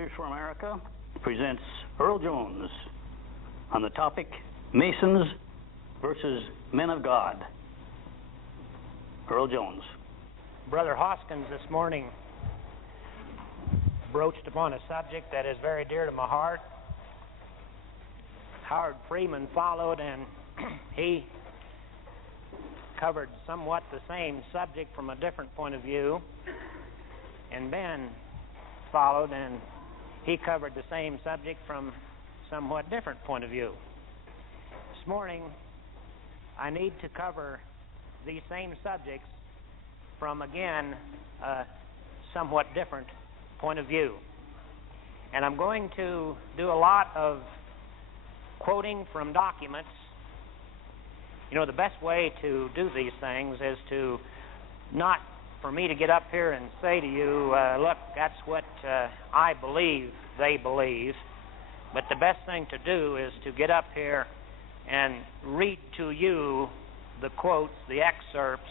Preachers for America presents Earl Jones on the topic Masons versus Men of God. Earl Jones. Brother Hoskins this morning broached upon a subject that is very dear to my heart. Howard Freeman followed, and he covered somewhat the same subject from a different point of view. And Ben followed, and he covered the same subject from a somewhat different point of view. This morning, I need to cover these same subjects from, again, a somewhat different point of view. And I'm going to do a lot of quoting from documents. You know, the best way to do these things is to not for me to get up here and say to you, look, that's what I believe they believe. But the best thing to do is to get up here and read to you the quotes, the excerpts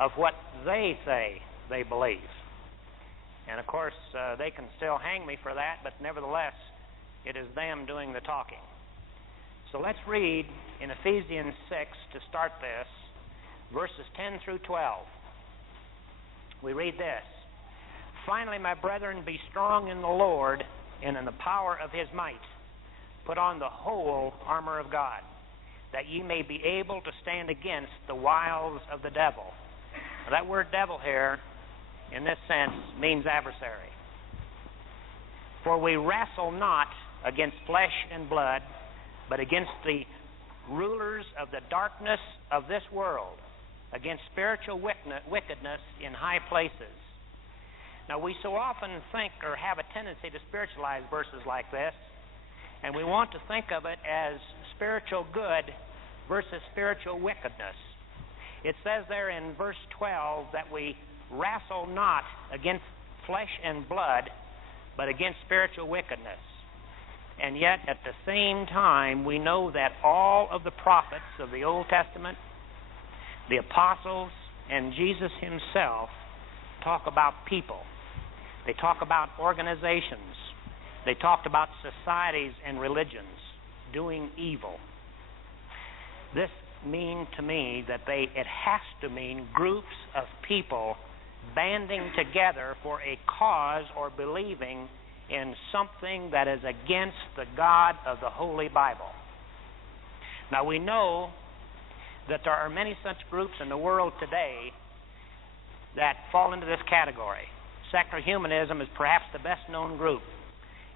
of what they say they believe. And, of course, they can still hang me for that, but nevertheless, it is them doing the talking. So let's read in Ephesians 6 to start this, verses 10 through 12. We read this: Finally, my brethren, be strong in the Lord and in the power of his might. Put on the whole armor of God, that ye may be able to stand against the wiles of the devil. Now, that word devil here, in this sense, means adversary. For we wrestle not against flesh and blood, but against the rulers of the darkness of this world, against spiritual wickedness in high places. Now, we so often think or have a tendency to spiritualize verses like this, and we want to think of it as spiritual good versus spiritual wickedness. It says there in verse 12 that we wrestle not against flesh and blood, but against spiritual wickedness. And yet, at the same time, we know that all of the prophets of the Old Testament, the apostles, and Jesus himself talk about people. They talk about organizations. They talked about societies and religions doing evil. This means to me that it has to mean groups of people banding together for a cause or believing in something that is against the God of the Holy Bible. Now, we know that there are many such groups in the world today that fall into this category. Secular humanism is perhaps the best-known group.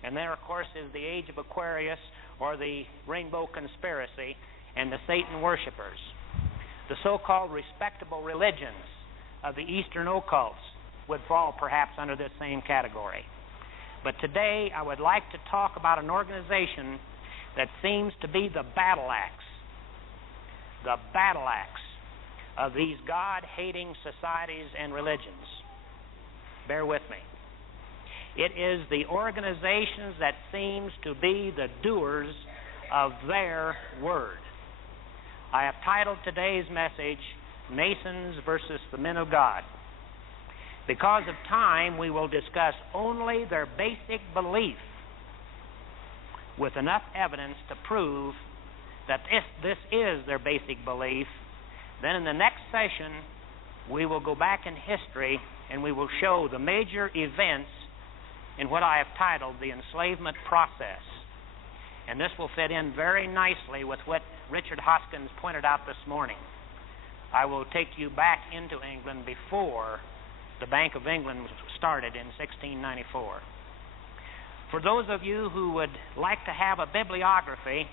And there, of course, is the Age of Aquarius, or the Rainbow Conspiracy, and the Satan worshippers. The so-called respectable religions of the Eastern occults would fall perhaps under this same category. But today, I would like to talk about an organization that seems to be the battle axe of these God-hating societies and religions. Bear with me. It is the organizations that seems to be the doers of their word. I have titled today's message, Masons versus the Men of God. Because of time, we will discuss only their basic belief with enough evidence to prove that this is their basic belief. Then in the next session, we will go back in history and we will show the major events in what I have titled the enslavement process. And this will fit in very nicely with what Richard Hoskins pointed out this morning. I will take you back into England before the Bank of England was started in 1694. For those of you who would like to have a bibliography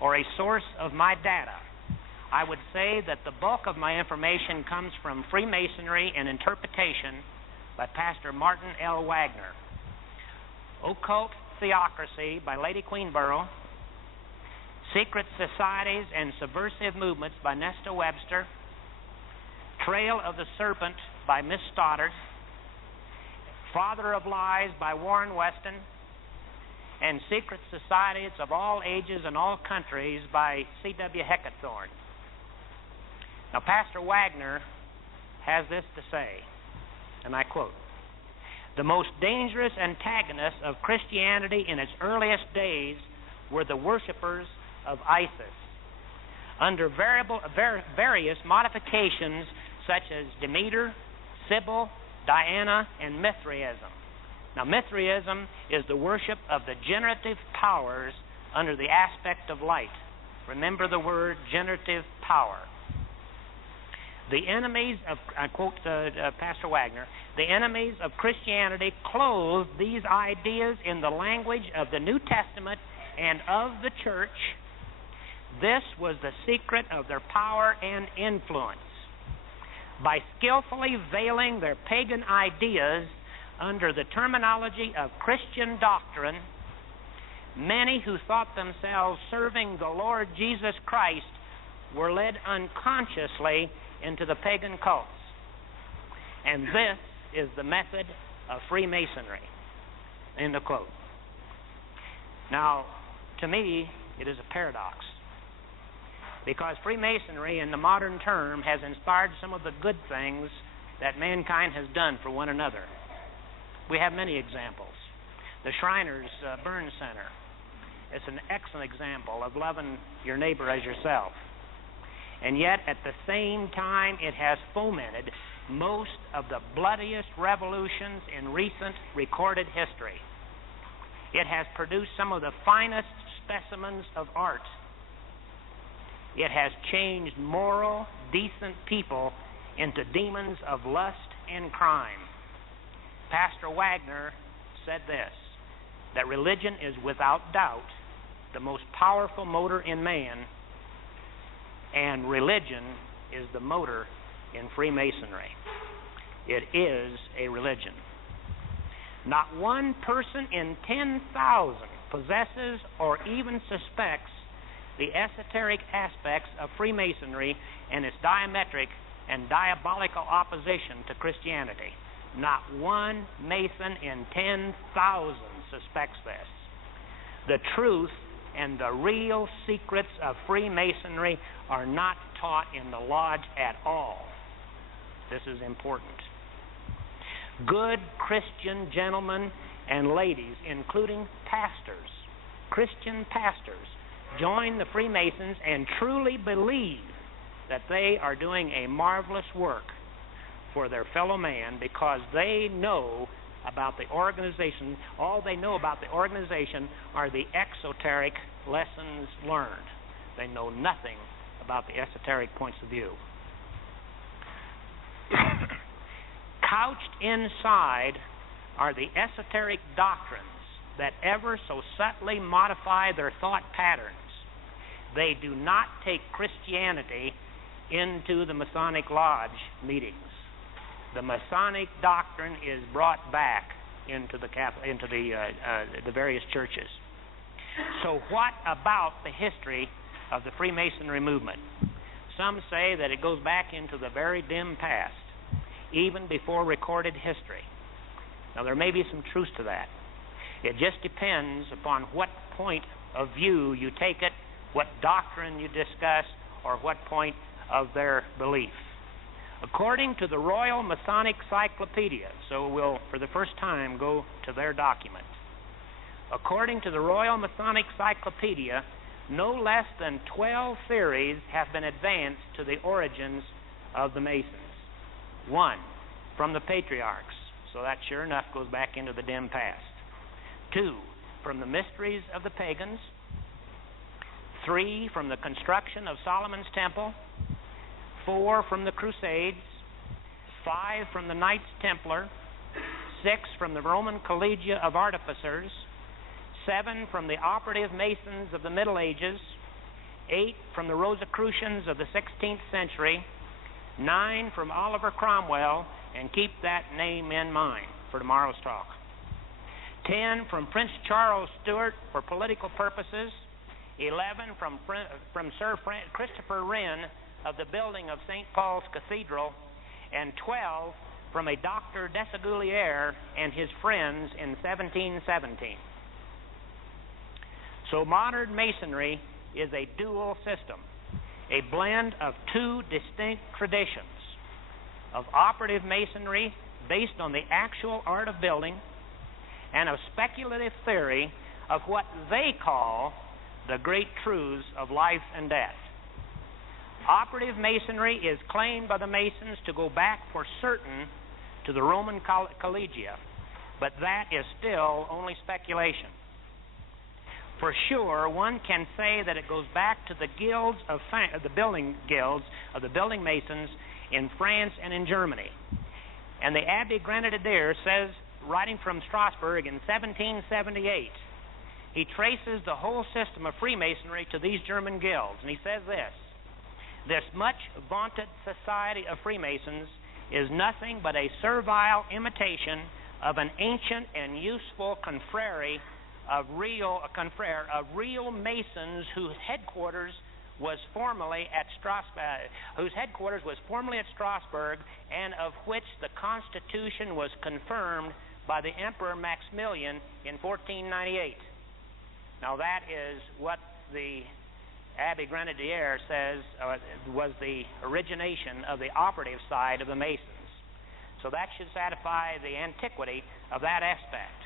or a source of my data, I would say that the bulk of my information comes from Freemasonry and Interpretation by Pastor Martin L. Wagner, Occult Theocracy by Lady Queenborough, Secret Societies and Subversive Movements by Nesta Webster, Trail of the Serpent by Miss Stoddard, Father of Lies by Warren Weston, and Secret Societies of All Ages and All Countries by C.W. Heckathorn. Now, Pastor Wagner has this to say, and I quote, The most dangerous antagonists of Christianity in its earliest days were the worshippers of Isis, under various modifications such as Demeter, Sybil, Diana, and Mithraism. Now, Mithraism is the worship of the generative powers under the aspect of light. Remember the word generative power. The enemies of, I quote Pastor Wagner, the enemies of Christianity clothed these ideas in the language of the New Testament and of the church. This was the secret of their power and influence. By skillfully veiling their pagan ideas under the terminology of Christian doctrine, many who thought themselves serving the Lord Jesus Christ were led unconsciously into the pagan cults. And this is the method of Freemasonry. End of quote. Now, to me, it is a paradox, because Freemasonry, in the modern term, has inspired some of the good things that mankind has done for one another. We have many examples. The Shriners Burn Center. It's an excellent example of loving your neighbor as yourself. And yet, at the same time, it has fomented most of the bloodiest revolutions in recent recorded history. It has produced some of the finest specimens of art. It has changed moral, decent people into demons of lust and crime. Pastor Wagner said this, that religion is without doubt the most powerful motor in man, and religion is the motor in Freemasonry. It is a religion. Not one person in 10,000 possesses or even suspects the esoteric aspects of Freemasonry and its diametric and diabolical opposition to Christianity. Not one Mason in 10,000 suspects this. The truth and the real secrets of Freemasonry are not taught in the lodge at all. This is important. Good Christian gentlemen and ladies, including pastors, Christian pastors, join the Freemasons and truly believe that they are doing a marvelous work for their fellow man, because they know about the organization. All they know about the organization are the exoteric lessons learned. They know nothing about the esoteric points of view. Couched inside are the esoteric doctrines that ever so subtly modify their thought patterns. They do not take Christianity into the Masonic Lodge meetings. The Masonic doctrine is brought back into the various churches. So what about the history of the Freemasonry movement? Some say that it goes back into the very dim past, even before recorded history. Now, there may be some truth to that. It just depends upon what point of view you take it, what doctrine you discuss, or what point of their belief. According to the Royal Masonic Cyclopedia, so we'll, for the first time, go to their document. According to the Royal Masonic Cyclopedia, no less than 12 theories have been advanced to the origins of the Masons. 1, from the patriarchs, so that sure enough goes back into the dim past. 2, from the mysteries of the pagans. 3, from the construction of Solomon's Temple. 4, from the Crusades. 5, from the Knights Templar. 6, from the Roman Collegia of Artificers. 7, from the operative Masons of the Middle Ages. 8, from the Rosicrucians of the 16th century. 9, from Oliver Cromwell, and keep that name in mind for tomorrow's talk. 10, from Prince Charles Stuart for political purposes. 11, from Sir Christopher Wren of the building of St. Paul's Cathedral. And 12, from a Dr. Desaguliers and his friends in 1717. So modern Masonry is a dual system, a blend of two distinct traditions, of operative Masonry based on the actual art of building and a speculative theory of what they call the great truths of life and death. Operative masonry is claimed by the Masons to go back for certain to the Roman collegia, but that is still only speculation. For sure, one can say that it goes back to the guilds of the building guilds of the building masons in France and in Germany. And the Abbé Grenadier says, writing from Strasbourg in 1778, he traces the whole system of Freemasonry to these German guilds, and he says this much vaunted society of Freemasons is nothing but a servile imitation of an ancient and useful confrérie of real Masons whose headquarters was formerly at Strasbourg, and of which the Constitution was confirmed by the Emperor Maximilian in 1498. Now that is what the Abbé Grenadier says was the origination of the operative side of the Masons. So that should satisfy the antiquity of that aspect.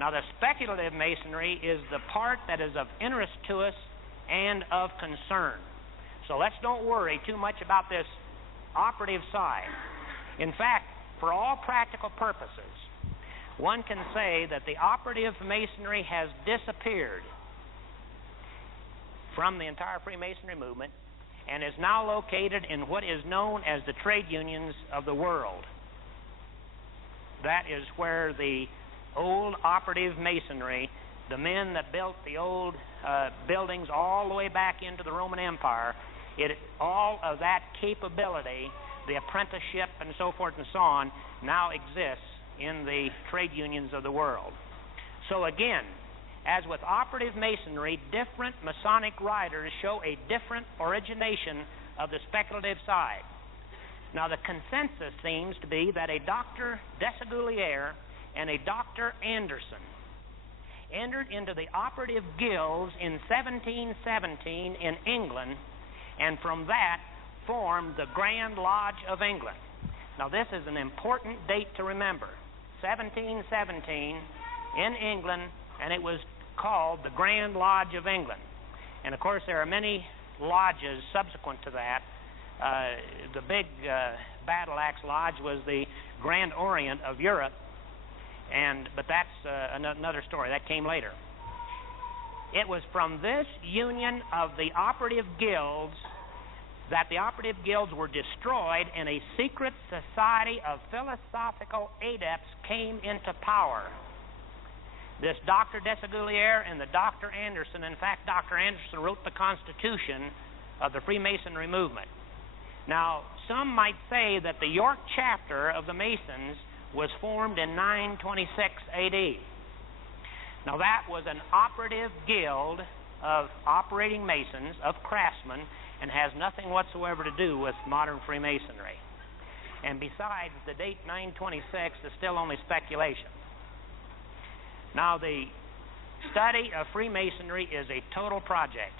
Now the speculative Masonry is the part that is of interest to us and of concern. So let's don't worry too much about this operative side. In fact, for all practical purposes, one can say that the operative Masonry has disappeared from the entire Freemasonry movement and is now located in what is known as the trade unions of the world. That is where the old operative Masonry, the men that built the old buildings all the way back into the Roman Empire, all of that capability, the apprenticeship and so forth and so on, now exists in the trade unions of the world. So again, as with operative Masonry, different Masonic writers show a different origination of the speculative side. Now the consensus seems to be that a Dr. Desaguliers and a Dr. Anderson entered into the operative guilds in 1717 in England, and from that formed the Grand Lodge of England. Now this is an important date to remember. 1717 in England, and it was called the Grand Lodge of England. And of course there are many lodges subsequent to that. The big battle axe lodge was the Grand Orient of Europe, but that's another story. That came later. It was from this union of the operative guilds that the operative guilds were destroyed and a secret society of philosophical adepts came into power. This Dr. Desaguliers and the Dr. Anderson, in fact, Dr. Anderson wrote the Constitution of the Freemasonry movement. Now, some might say that the York chapter of the Masons was formed in 926 A.D. Now, that was an operative guild of operating Masons, of craftsmen, and has nothing whatsoever to do with modern Freemasonry. And besides, the date 926 is still only speculation. Now, the study of Freemasonry is a total project,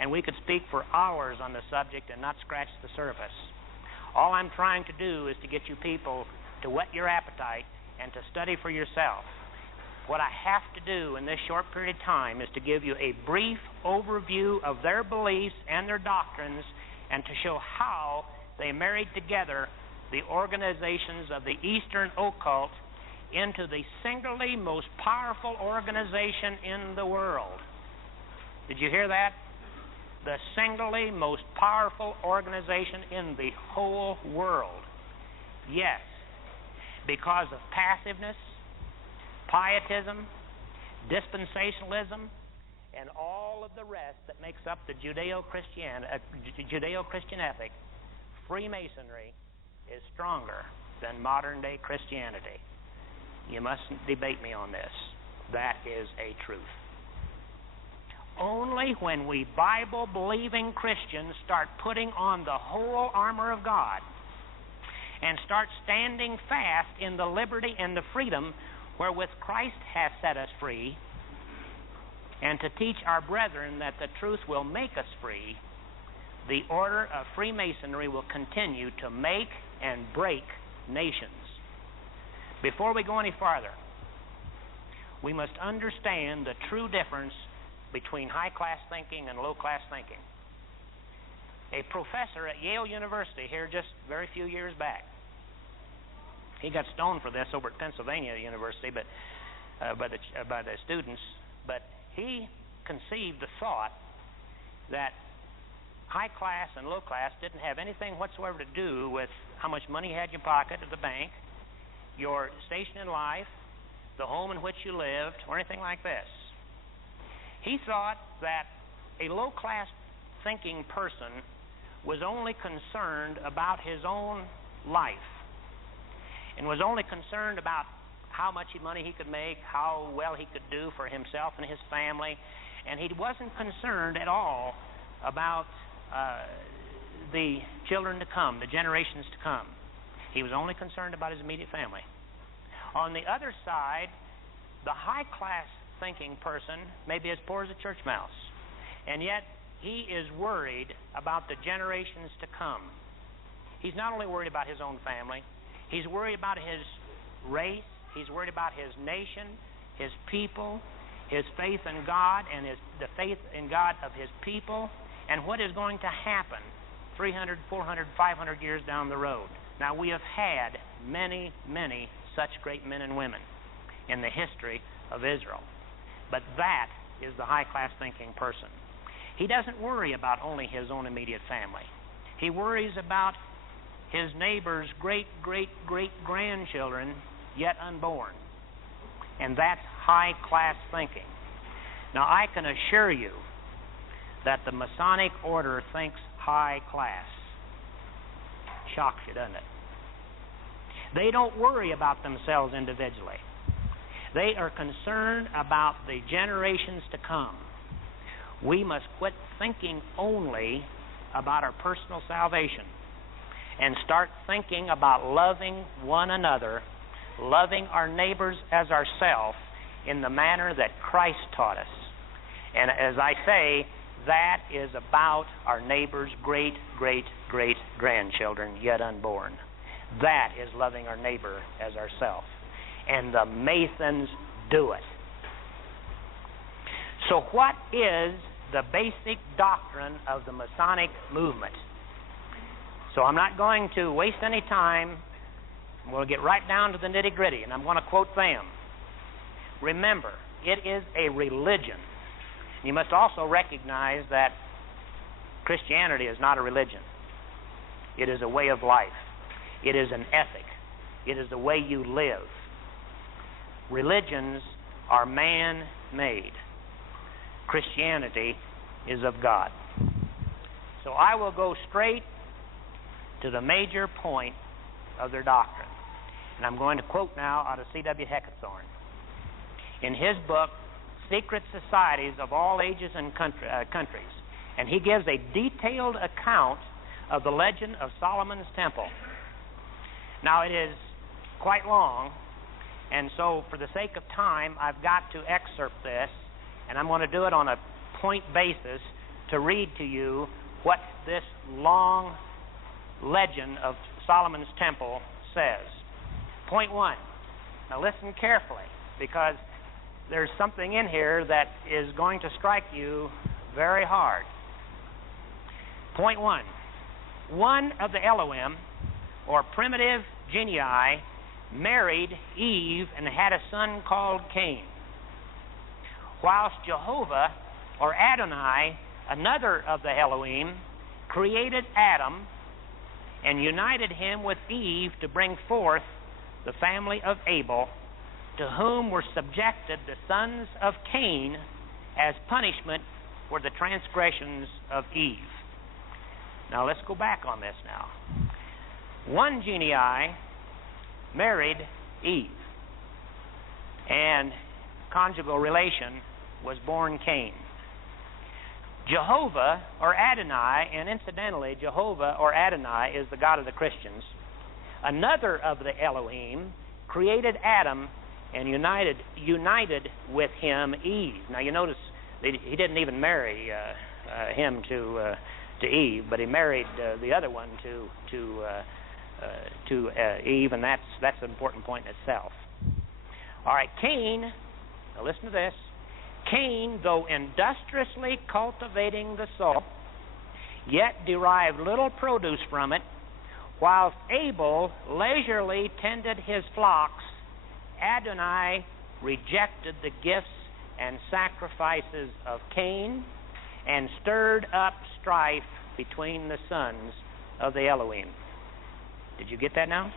and we could speak for hours on the subject and not scratch the surface. All I'm trying to do is to get you people to whet your appetite and to study for yourself. What I have to do in this short period of time is to give you a brief overview of their beliefs and their doctrines, and to show how they married together the organizations of the Eastern occult into the singularly most powerful organization in the world. Did you hear that? The singularly most powerful organization in the whole world. Yes, because of passiveness, pietism, dispensationalism, and all of the rest that makes up the Judeo-Christian ethic, Freemasonry is stronger than modern-day Christianity. You mustn't debate me on this. That is a truth. Only when we Bible-believing Christians start putting on the whole armor of God and start standing fast in the liberty and the freedom wherewith Christ hath set us free, and to teach our brethren that the truth will make us free, the order of Freemasonry will continue to make and break nations. Before we go any farther, we must understand the true difference between high-class thinking and low-class thinking. A professor at Yale University here just very few years back, he got stoned for this over at Pennsylvania University, but by the students. But he conceived the thought that high class and low class didn't have anything whatsoever to do with how much money you had in your pocket at the bank, your station in life, the home in which you lived, or anything like this. He thought that a low-class thinking person was only concerned about his own life and was only concerned about how much money he could make, how well he could do for himself and his family, and he wasn't concerned at all about the children to come, the generations to come. He was only concerned about his immediate family. On the other side, the high-class thinking person may be as poor as a church mouse, and yet he is worried about the generations to come. He's not only worried about his own family, he's worried about his race, he's worried about his nation, his people, his faith in God, and the faith in God of his people, and what is going to happen 300, 400, 500 years down the road. Now, we have had many, many such great men and women in the history of Israel. But that is the high-class thinking person. He doesn't worry about only his own immediate family. He worries about his neighbor's great-great-great-grandchildren yet unborn. And that's high-class thinking. Now, I can assure you that the Masonic order thinks high class. Shocks you, doesn't it? They don't worry about themselves individually. They are concerned about the generations to come. We must quit thinking only about our personal salvation and start thinking about loving one another, loving our neighbors as ourselves in the manner that Christ taught us. And as I say, that is about our neighbor's great-great-great-grandchildren yet unborn. That is loving our neighbor as ourselves. And the Masons do it. So what is the basic doctrine of the Masonic movement? So I'm not going to waste any time. We'll get right down to the nitty-gritty, and I'm going to quote them. Remember, it is a religion. You must also recognize that Christianity is not a religion. It is a way of life. It is an ethic. It is the way you live. Religions are man-made. Christianity is of God. So I will go straight to the major point of their doctrine. And I'm going to quote now out of C.W. Heckethorn. In his book, Secret Societies of All Ages and Countries. And he gives a detailed account of the legend of Solomon's Temple. Now, it is quite long, and so for the sake of time, I've got to excerpt this, and I'm going to do it on a point basis to read to you what this long legend of Solomon's Temple says. Point 1. Now, listen carefully, because there's something in here that is going to strike you very hard. Point 1. One of the Elohim, or primitive genii, married Eve and had a son called Cain. Whilst Jehovah, or Adonai, another of the Elohim, created Adam and united him with Eve to bring forth the family of Abel, to whom were subjected the sons of Cain as punishment for the transgressions of Eve. Now let's go back on this now. One genii married Eve, and conjugal relation was born Cain. Jehovah, or Adonai, and incidentally, Jehovah, or Adonai, is the God of the Christians. Another of the Elohim created Adam and united with him Eve. Now you notice he didn't even marry him to Eve, but he married the other one to to Eve, and that's an important point in itself. All right, Cain, now listen to this. Cain, though industriously cultivating the soil, yet derived little produce from it, whilst Abel leisurely tended his flocks. Adonai rejected the gifts and sacrifices of Cain and stirred up strife between the sons of the Elohim. Did you get that now?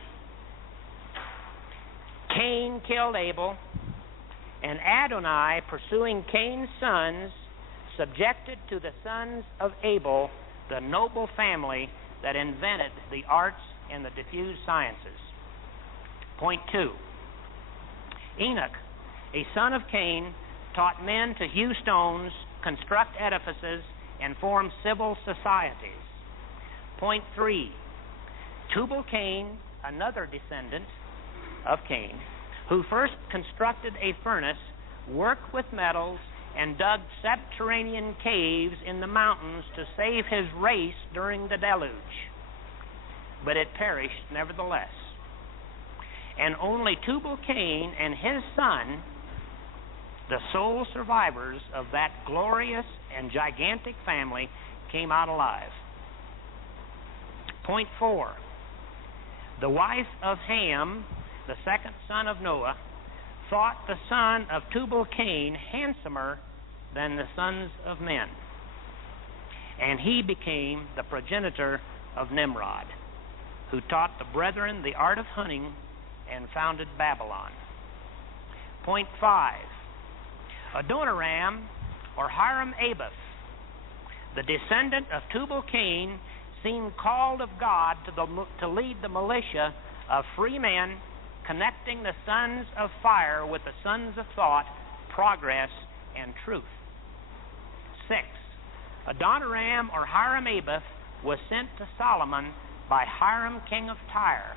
Cain killed Abel, and Adonai, pursuing Cain's sons, subjected to the sons of Abel the noble family that invented the arts and the diffused sciences. Point 2. Enoch, a son of Cain, taught men to hew stones, construct edifices, and form civil societies. Point 3. Tubal-Cain, another descendant of Cain, who first constructed a furnace, worked with metals, and dug subterranean caves in the mountains to save his race during the deluge. But it perished nevertheless. And only Tubal-Cain and his son, the sole survivors of that glorious and gigantic family, came out alive. Point 4. The wife of Ham, the second son of Noah, thought the son of Tubal-Cain handsomer than the sons of men, and he became the progenitor of Nimrod, who taught the brethren the art of hunting and founded Babylon. Point 5. Adoniram, or Hiram-Abeth, the descendant of Tubal-Cain, seemed called of God to lead the militia of free men, connecting the sons of fire with the sons of thought, progress, and truth. 6. Adoniram, or Hiram-Abeth, was sent to Solomon by Hiram, king of Tyre.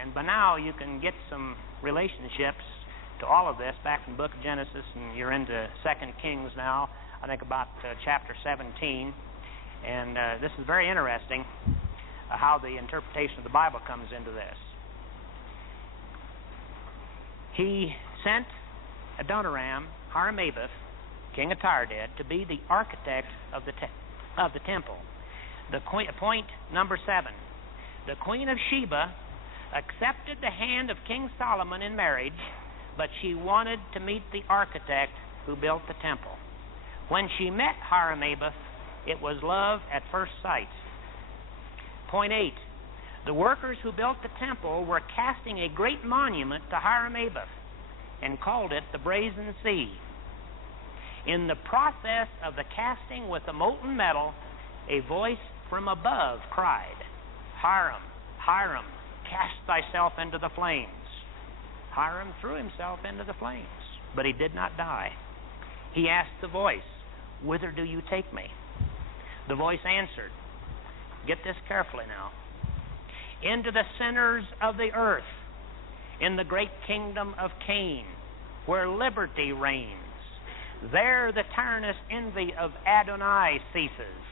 And by now you can get some relationships to all of this back in the book of Genesis, and you're into 2 Kings now, I think about chapter 17. And this is very interesting how the interpretation of the Bible comes into this. He sent Adoniram, Hiram-Abeth, king of Tyre, to be the architect of the temple. Point number 7. The queen of Sheba accepted the hand of King Solomon in marriage, but she wanted to meet the architect who built the temple. When she met Hiram-Abeth, it was love at first sight. Point 8. The workers who built the temple were casting a great monument to Hiram-Abeth and called it the Brazen Sea. In the process of the casting with the molten metal, a voice from above cried, "Hiram, Hiram, cast thyself into the flames." Hiram threw himself into the flames, but he did not die. He asked the voice, "Whither do you take me?" The voice answered, get this carefully now, "Into the centers of the earth, in the great kingdom of Cain, where liberty reigns. There the tyrannous envy of Adonai ceases.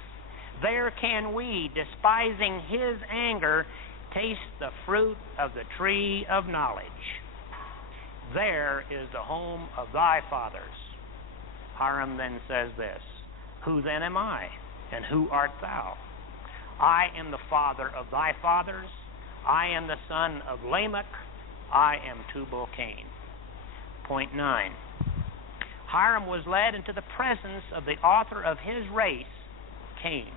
There can we, despising his anger, taste the fruit of the tree of knowledge. There is the home of thy fathers." Hiram then says this, "Who then am I, and who art thou? I am the father of thy fathers. I am the son of Lamech. I am Tubal-Cain." Point 9. Hiram was led into the presence of the author of his race, Cain.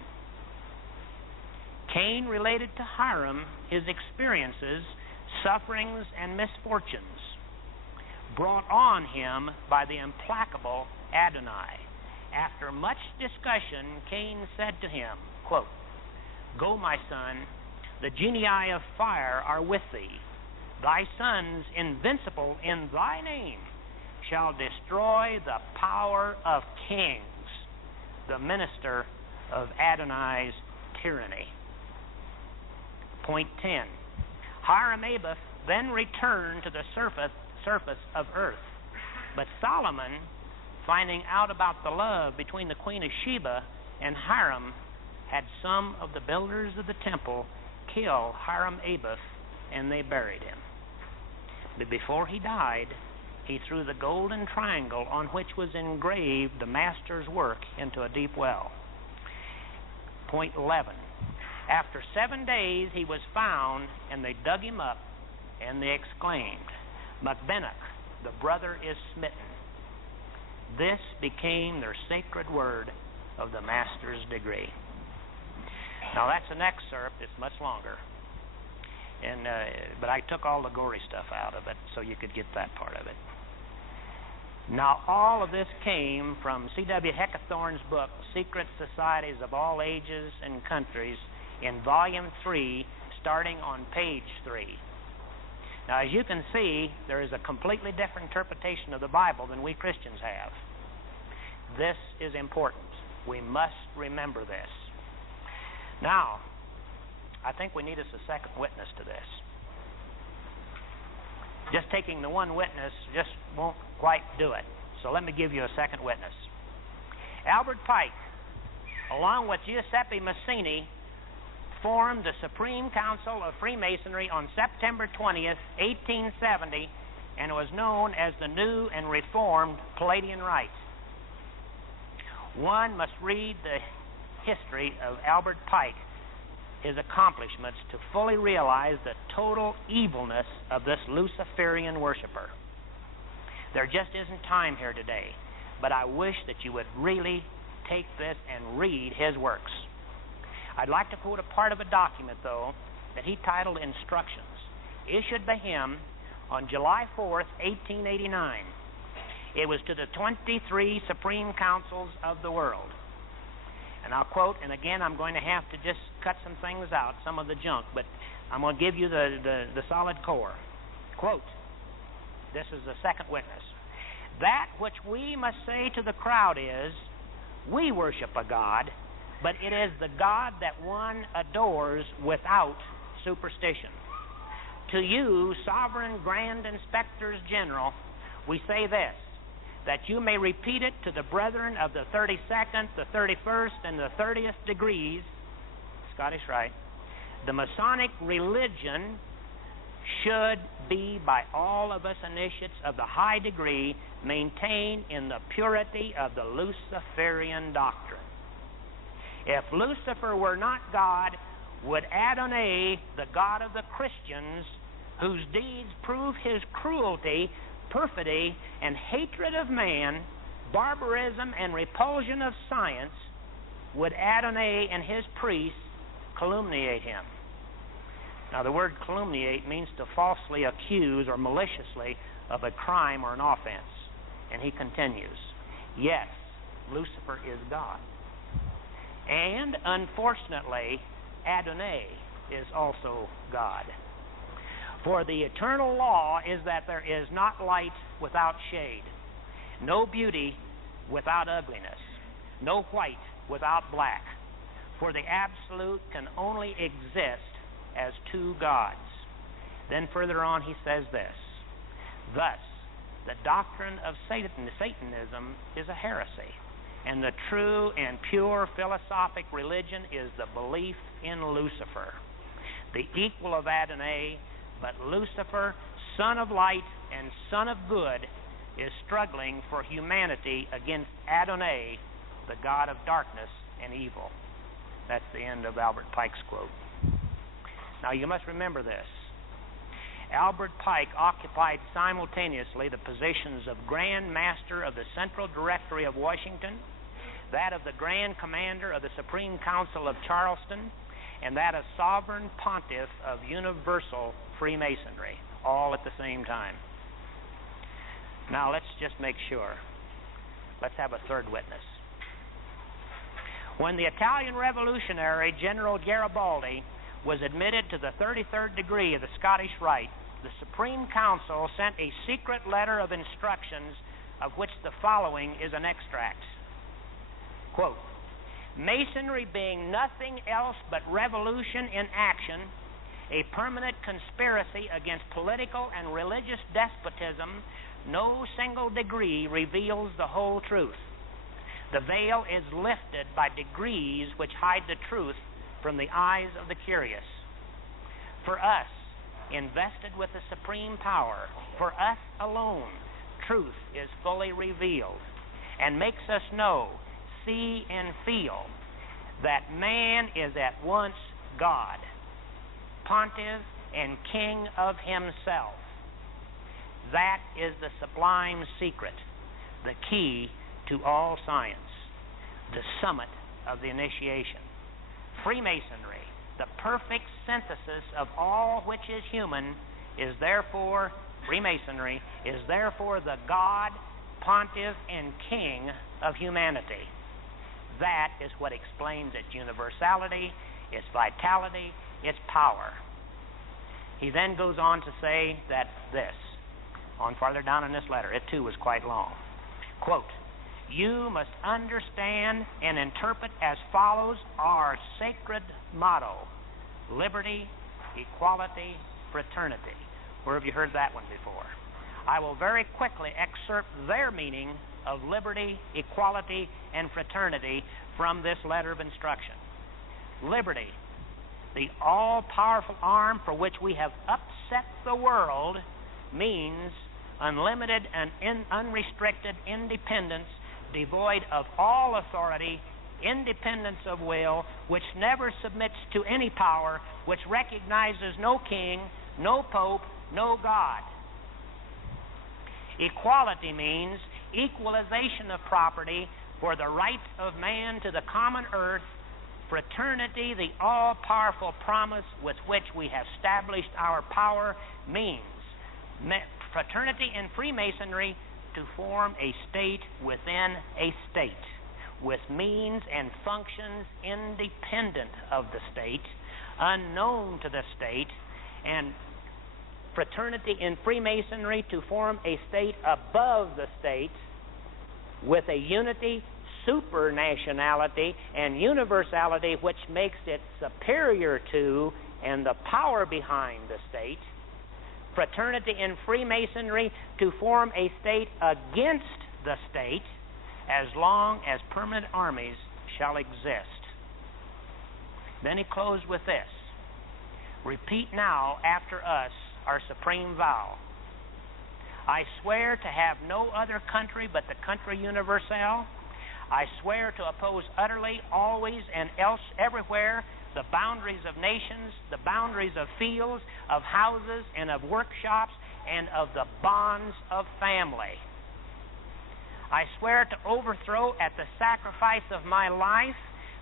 Cain related to Hiram his experiences, sufferings, and misfortunes brought on him by the implacable Adonai. After much discussion, Cain said to him, quote, "Go, my son, the genii of fire are with thee. Thy sons, invincible in thy name, shall destroy the power of kings, the minister of Adonai's tyranny." Point 10. Hiram-Abeth then returned to the surface of earth. But Solomon, finding out about the love between the queen of Sheba and Hiram, had some of the builders of the temple kill Hiram Abiff, and they buried him. But before he died, he threw the golden triangle on which was engraved the master's work into a deep well. Point 11. After 7 days he was found, and they dug him up, and they exclaimed, "McBennock, the brother is smitten." This became their sacred word of the master's degree. Now that's an excerpt. It's much longer. But I took all the gory stuff out of it so you could get that part of it. Now, all of this came from C.W. Heckethorn's book, Secret Societies of All Ages and Countries, in Volume 3, starting on page 3. Now, as you can see, there is a completely different interpretation of the Bible than we Christians have. This is important. We must remember this. Now, I think we need us a second witness to this. Just taking the one witness just won't quite do it. So let me give you a second witness. Albert Pike, along with Giuseppe Mazzini, formed the Supreme Council of Freemasonry on September 20th, 1870, and was known as the New and Reformed Palladian Rite. One must read the history of Albert Pike, his accomplishments, to fully realize the total evilness of this Luciferian worshiper. There just isn't time here today, but I wish that you would really take this and read his works. I'd like to quote a part of a document, though, that he titled Instructions, issued by him on July 4th, 1889. It was to the 23 Supreme Councils of the world. And I'll quote, and again, I'm going to have to just cut some things out, some of the junk, but I'm going to give you the solid core. Quote, this is the second witness. That which we must say to the crowd is, we worship a God, but it is the God that one adores without superstition. To you, sovereign grand inspectors general, we say this, that you may repeat it to the brethren of the 32nd, the 31st, and the 30th degrees, Scottish Rite, the Masonic religion should be by all of us initiates of the high degree maintained in the purity of the Luciferian doctrine. If Lucifer were not God, would Adonai, the God of the Christians, whose deeds prove his cruelty, perfidy, and hatred of man, barbarism, and repulsion of science, would Adonai and his priests calumniate him? Now, the word calumniate means to falsely accuse or maliciously of a crime or an offense. And he continues, yes, Lucifer is God. And, unfortunately, Adonai is also God. For the eternal law is that there is not light without shade, no beauty without ugliness, no white without black. For the absolute can only exist as two gods. Then further on he says this, thus, the doctrine of Satanism is a heresy, and the true and pure philosophic religion is the belief in Lucifer, the equal of Adonai. But Lucifer, son of light and son of good, is struggling for humanity against Adonai, the God of darkness and evil. That's the end of Albert Pike's quote. Now, you must remember this. Albert Pike occupied simultaneously the positions of Grand Master of the Central Directory of Washington, that of the Grand Commander of the Supreme Council of Charleston, and that of Sovereign Pontiff of Universal Freemasonry, all at the same time. Now, let's just make sure. Let's have a third witness. When the Italian revolutionary General Garibaldi was admitted to the 33rd degree of the Scottish Rite, the Supreme Council sent a secret letter of instructions, of which the following is an extract. Quote, Masonry being nothing else but revolution in action, a permanent conspiracy against political and religious despotism, no single degree reveals the whole truth. The veil is lifted by degrees which hide the truth from the eyes of the curious. For us, invested with the supreme power, for us alone, truth is fully revealed and makes us know, see, and feel that man is at once God, pontiff, and king of himself. That is the sublime secret, the key to all science, the summit of the initiation. Freemasonry, the perfect synthesis of all which is human, is therefore, Freemasonry is therefore the God, pontiff, and king of humanity. That is what explains its universality, its vitality, its power. He then goes on to say that this, on farther down in this letter, it too was quite long. Quote, "You must understand and interpret as follows our sacred motto: liberty, equality, fraternity." Where have you heard that one before? I will very quickly excerpt their meaning of liberty, equality, and fraternity from this letter of instruction. Liberty, the all-powerful arm for which we have upset the world, means unlimited and unrestricted independence, devoid of all authority, independence of will, which never submits to any power, which recognizes no king, no pope, no God. Equality means equalization of property for the rights of man to the common earth. Fraternity, the all-powerful promise with which we have established our power, means fraternity and Freemasonry to form a state within a state, with means and functions independent of the state, unknown to the state, and fraternity and Freemasonry to form a state above the state, with a unity, supranationality, and universality which makes it superior to and the power behind the state. Fraternity and Freemasonry to form a state against the state as long as permanent armies shall exist. Then he closed with this: "Repeat now after us our supreme vow. I swear to have no other country but the country universelle. I swear to oppose utterly, always, and else everywhere the boundaries of nations, the boundaries of fields, of houses, and of workshops, and of the bonds of family. I swear to overthrow at the sacrifice of my life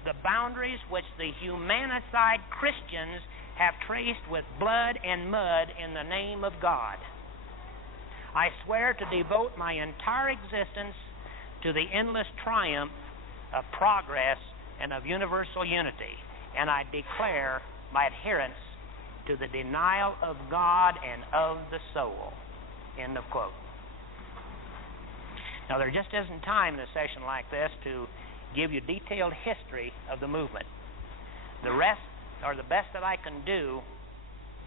the boundaries which the humanicide Christians have traced with blood and mud in the name of God. I swear to devote my entire existence to the endless triumph of progress and of universal unity, and I declare my adherence to the denial of God and of the soul." End of quote. Now, there just isn't time in a session like this to give you detailed history of the movement. The rest, or the best that I can do,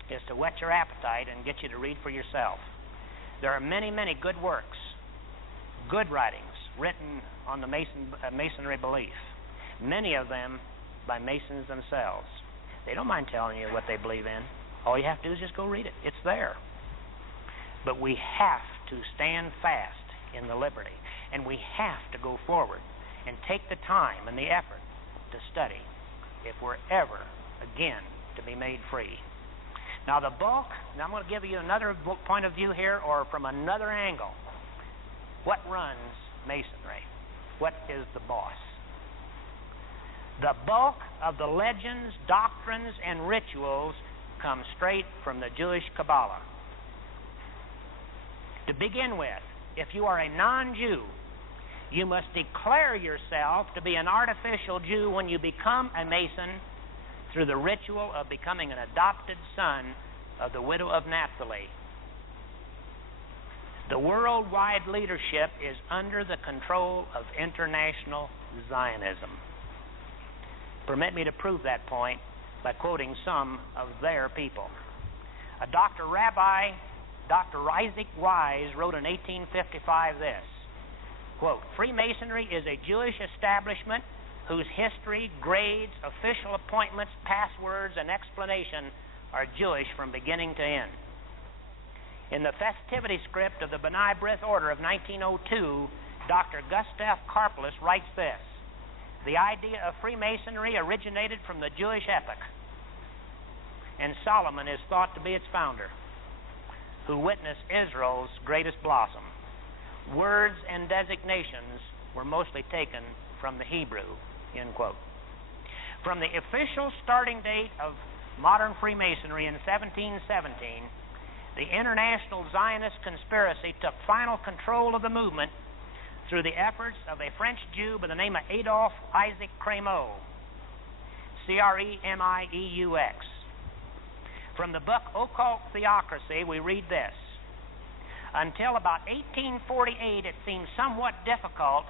is to whet your appetite and get you to read for yourself. There are many, many good works, good writings written on the Masonry belief, many of them by Masons themselves. They don't mind telling you what they believe in. All you have to do is just go read it. It's there. But we have to stand fast in the liberty, and we have to go forward and take the time and the effort to study if we're ever again to be made free. Now the bulk, now I'm going to give you another point of view here, or from another angle. What runs Masonry? What is the boss? The bulk of the legends, doctrines, and rituals come straight from the Jewish Kabbalah. To begin with, if you are a non-Jew, you must declare yourself to be an artificial Jew when you become a Mason through the ritual of becoming an adopted son of the widow of Naphtali. The worldwide leadership is under the control of international Zionism. Permit me to prove that point by quoting some of their people. A Dr. Isaac Wise wrote in 1855 this, quote, "Freemasonry is a Jewish establishment whose history, grades, official appointments, passwords, and explanation are Jewish from beginning to end. In the festivity script of the B'nai B'rith Order of 1902, Dr. Gustav Karplus writes this: "The idea of Freemasonry originated from the Jewish epoch, and Solomon is thought to be its founder, who witnessed Israel's greatest blossom. Words and designations were mostly taken from the Hebrew," end quote. From the official starting date of modern Freemasonry in 1717, the international Zionist conspiracy took final control of the movement through the efforts of a French Jew by the name of Adolphe Isaac Crémeaux, Cremeaux. From the book Occult Theocracy, we read this: "Until about 1848, it seemed somewhat difficult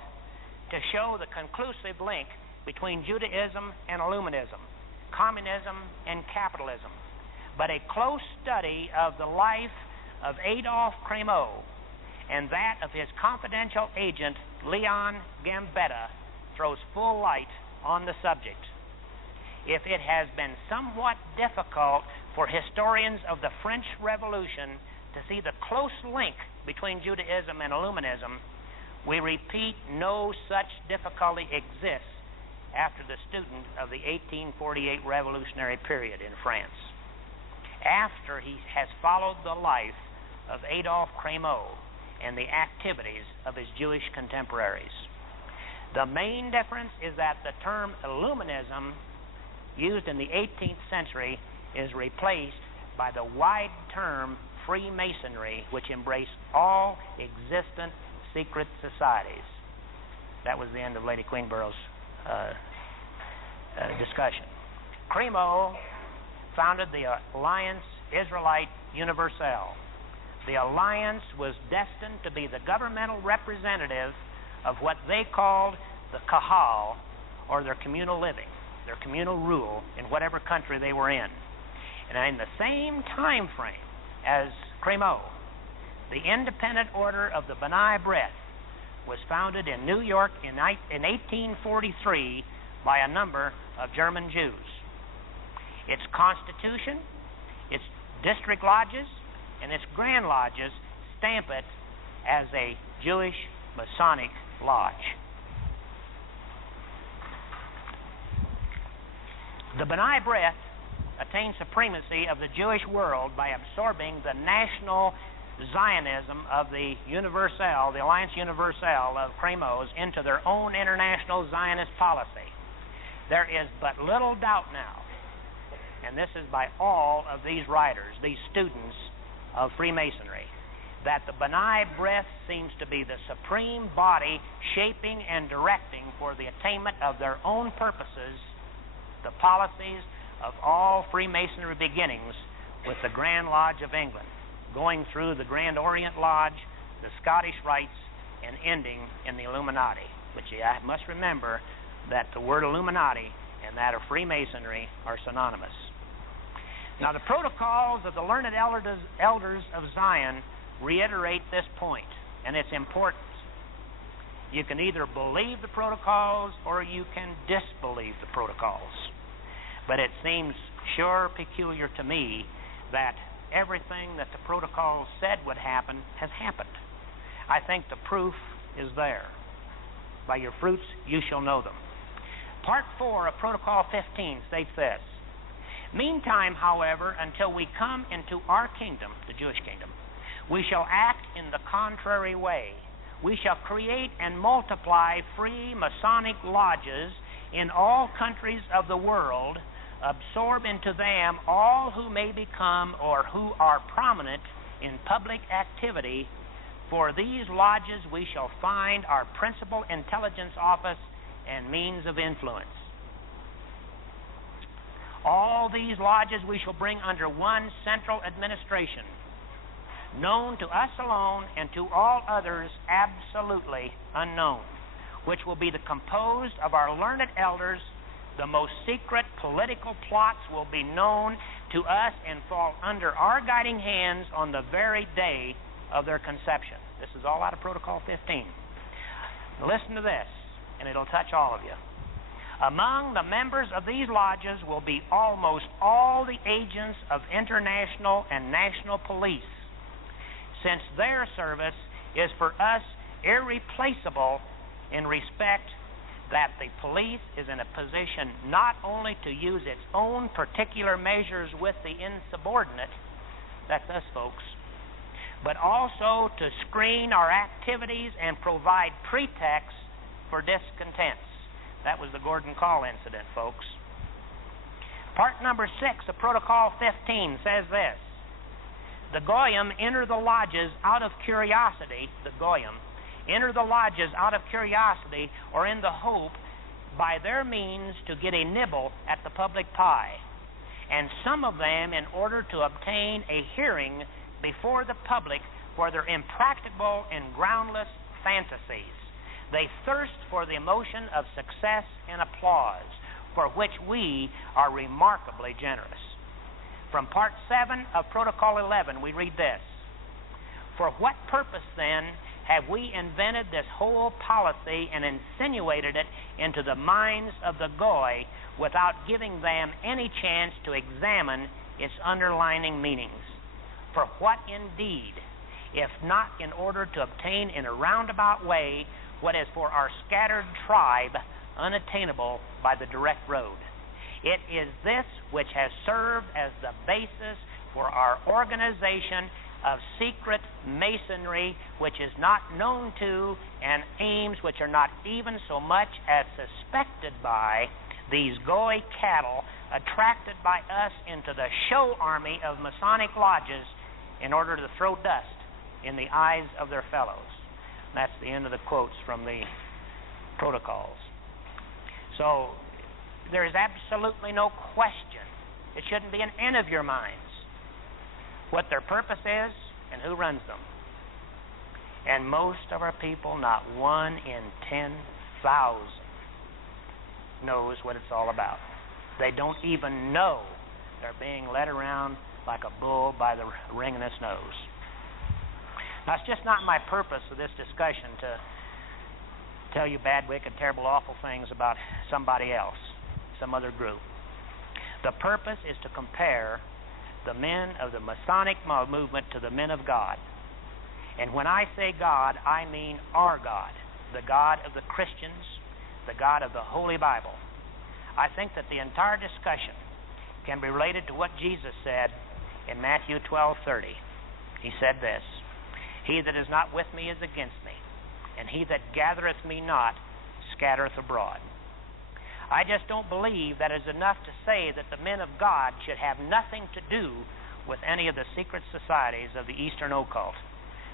to show the conclusive link between Judaism and Illuminism, communism and capitalism. But a close study of the life of Adolphe Crémeaux and that of his confidential agent, Leon Gambetta, throws full light on the subject. If it has been somewhat difficult for historians of the French Revolution to see the close link between Judaism and Illuminism, we repeat, no such difficulty exists after the student of the 1848 revolutionary period in France. After he has followed the life of Adolphe Crémeaux and the activities of his Jewish contemporaries. The main difference is that the term Illuminism, used in the 18th century, is replaced by the wide term Freemasonry, which embraced all existent secret societies." That was the end of Lady Queenborough's discussion. Crémeaux founded the Alliance Israelite Universelle. The alliance was destined to be the governmental representative of what they called the Kahal, or their communal living, their communal rule in whatever country they were in. And in the same time frame as Crémeaux, the Independent Order of the B'nai B'rith was founded in New York in 1843 by a number of German Jews. Its constitution, its district lodges, and its grand lodges stamp it as a Jewish Masonic lodge. The B'nai B'rith attained supremacy of the Jewish world by absorbing the national Zionism of the Universelle, the Alliance Universelle of Crémeaux, into their own international Zionist policy. There is but little doubt now, and this is by all of these writers, these students of Freemasonry, that the B'nai B'rith seems to be the supreme body shaping and directing for the attainment of their own purposes the policies of all Freemasonry beginnings with the Grand Lodge of England, going through the Grand Orient Lodge, the Scottish Rites, and ending in the Illuminati. But you must remember that the word Illuminati and that of Freemasonry are synonymous. Now, the protocols of the learned elders of Zion reiterate this point and its importance. You can either believe the protocols or you can disbelieve the protocols. But it seems sure peculiar to me that everything that the protocols said would happen has happened. I think the proof is there. By your fruits you shall know them. Part 4 of Protocol 15 states this: "Meantime, however, until we come into our kingdom, the Jewish kingdom, we shall act in the contrary way. We shall create and multiply free Masonic lodges in all countries of the world, absorb into them all who may become or who are prominent in public activity. For these lodges we shall find our principal intelligence office and means of influence. All these lodges we shall bring under one central administration, known to us alone and to all others absolutely unknown, which will be composed of our learned elders. The most secret political plots will be known to us and fall under our guiding hands on the very day of their conception." This is all out of Protocol 15. Now listen to this, and it'll touch all of you. Among the members of these lodges will be almost all the agents of international and national police, since their service is for us irreplaceable in respect that the police is in a position not only to use its own particular measures with the insubordinate, that's us folks, but also to screen our activities and provide pretexts for discontents. That was the Gordon Call incident, folks. Part number 6 of Protocol 15 says this: the Goyim enter the lodges out of curiosity. The Goyim enter the lodges out of curiosity or in the hope by their means to get a nibble at the public pie, and some of them in order to obtain a hearing before the public for their impracticable and groundless fantasies. They thirst for the emotion of success and applause, for which we are remarkably generous. From Part 7 of Protocol 11, we read this: for what purpose, then, have we invented this whole policy and insinuated it into the minds of the Goy without giving them any chance to examine its underlying meanings? For what indeed, if not in order to obtain in a roundabout way what is for our scattered tribe unattainable by the direct road? It is this which has served as the basis for our organization of secret masonry, which is not known to, and aims which are not even so much as suspected by these Goy cattle attracted by us into the show army of Masonic lodges in order to throw dust in the eyes of their fellows. And that's the end of the quotes from the protocols. So there is absolutely no question, it shouldn't be an end of your minds, what their purpose is and who runs them. And most of our people, not 1 in 10,000, knows what it's all about. They don't even know they're being led around like a bull by the ring in its nose. Now, it's just not my purpose of this discussion to tell you bad, wicked, terrible, awful things about somebody else, some other group. The purpose is to compare the men of the Masonic movement to the men of God. And when I say God, I mean our God, the God of the Christians, the God of the Holy Bible. I think that the entire discussion can be related to what Jesus said in Matthew 12:30. He said this: he that is not with me is against me, and he that gathereth me not scattereth abroad. I just don't believe that is enough to say that the men of God should have nothing to do with any of the secret societies of the Eastern occult,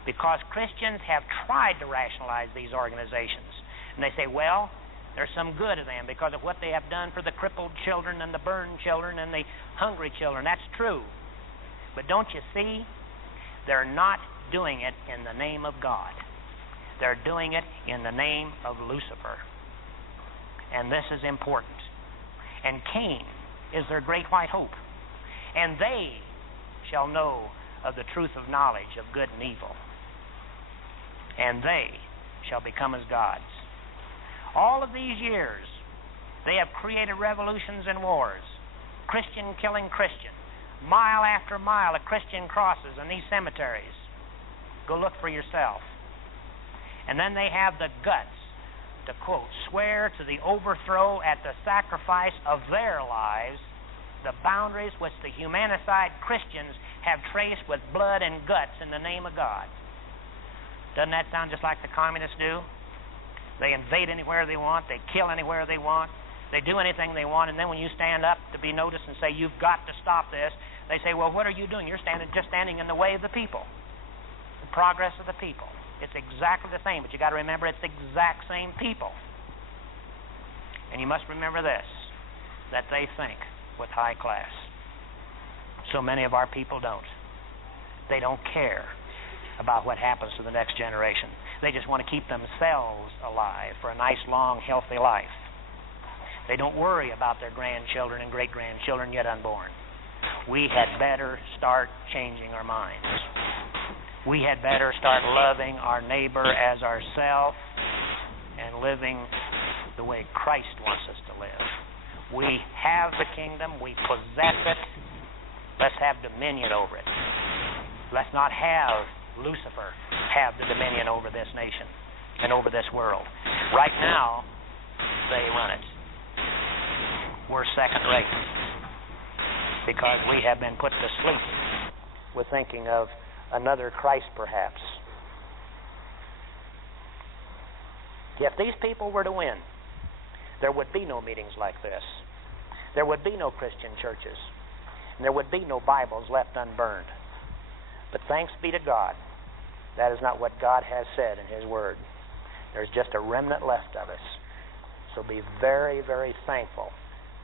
because Christians have tried to rationalize these organizations. And they say, well, there's some good of them because of what they have done for the crippled children and the burned children and the hungry children. That's true. But don't you see? They're not doing it in the name of God. They're doing it in the name of Lucifer. And this is important. And Cain is their great white hope. And they shall know of the truth of knowledge of good and evil. And they shall become as gods. All of these years, they have created revolutions and wars, Christian killing Christian, mile after mile of Christian crosses in these cemeteries. Go look for yourself. And then they have the guts to, quote, swear to the overthrow at the sacrifice of their lives the boundaries which the humanicide Christians have traced with blood and guts in the name of God. Doesn't that sound just like the communists do? They invade anywhere they want. They kill anywhere they want. They do anything they want. And then when you stand up to be noticed and say, you've got to stop this, they say, well, what are you doing? You're just standing in the way of the people, the progress of the people. It's exactly the same, but you got to remember it's the exact same people. And you must remember this, that they think with high class. So many of our people don't. They don't care about what happens to the next generation. They just want to keep themselves alive for a nice, long, healthy life. They don't worry about their grandchildren and great-grandchildren yet unborn. We had better start changing our minds. We had better start loving our neighbor as ourselves and living the way Christ wants us to live. We have the kingdom. We possess it. Let's have dominion over it. Let's not have Lucifer have the dominion over this nation and over this world. Right now, they run it. We're second rate because we have been put to sleep with thinking of another Christ, perhaps. If these people were to win, there would be no meetings like this. There would be no Christian churches. And there would be no Bibles left unburned. But thanks be to God, that is not what God has said in His Word. There's just a remnant left of us. So be very, very thankful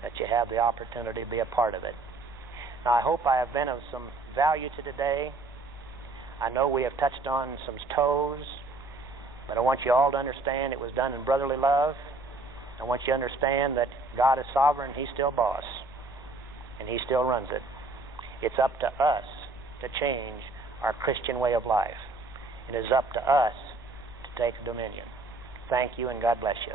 that you have the opportunity to be a part of it. Now, I hope I have been of some value to today. I know we have touched on some toes, but I want you all to understand it was done in brotherly love. I want you to understand that God is sovereign. He's still boss, and He still runs it. It's up to us to change our Christian way of life. It is up to us to take dominion. Thank you, and God bless you.